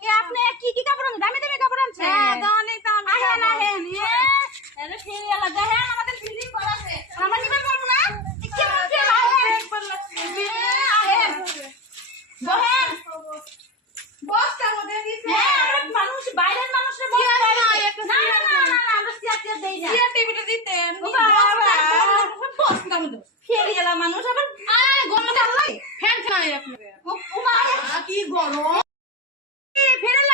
কে আপনি কি কি কাপড় আনছেন? দামি দামি কাপড় আনছেন? হ্যাঁ দামি দামি আহেন আহেন আরে ফেরিয়ালা দেখেন আমাদের বিল্ডিং করা আছে আমরা নিতে পারবো না কেমন কি আহেন আহেন বহেন বস্তার মধ্যে দিছে হ্যাঁ আমরা মানুষ বাইরের মানুষের বসতে না না আমরা চেয়ার দেই না চেয়ার টেবিলে দিতেন বস্তার মধ্যে ফেরিয়ালা মানুষ আবার গরম লাগে ফ্যান চালাই আপনাদের ও মা কি গরম ফেরিয়ালা